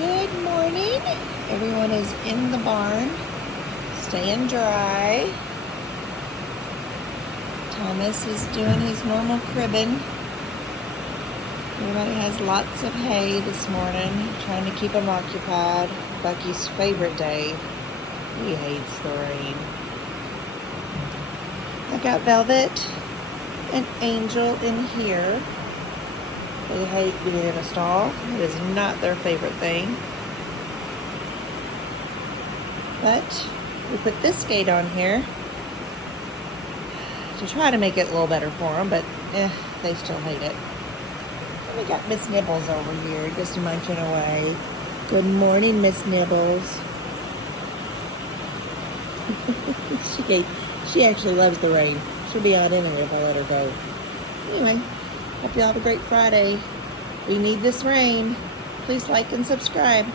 Good morning. Everyone is in the barn, staying dry. Thomas is doing his normal cribbing. Everybody has lots of hay this morning, trying to keep them occupied. Bucky's favorite day. He hates the rain. I got Velvet and Angel in here. They hate being in a stall. It is not their favorite thing. But we put this gate on here to try to make it a little better for them, but they still hate it. And we got Miss Nibbles over here just munching away. Good morning, Miss Nibbles. She actually loves the rain. She'll be out anyway if I let her go. Anyway, hope you all have a great Friday. We need this rain. Please like and subscribe.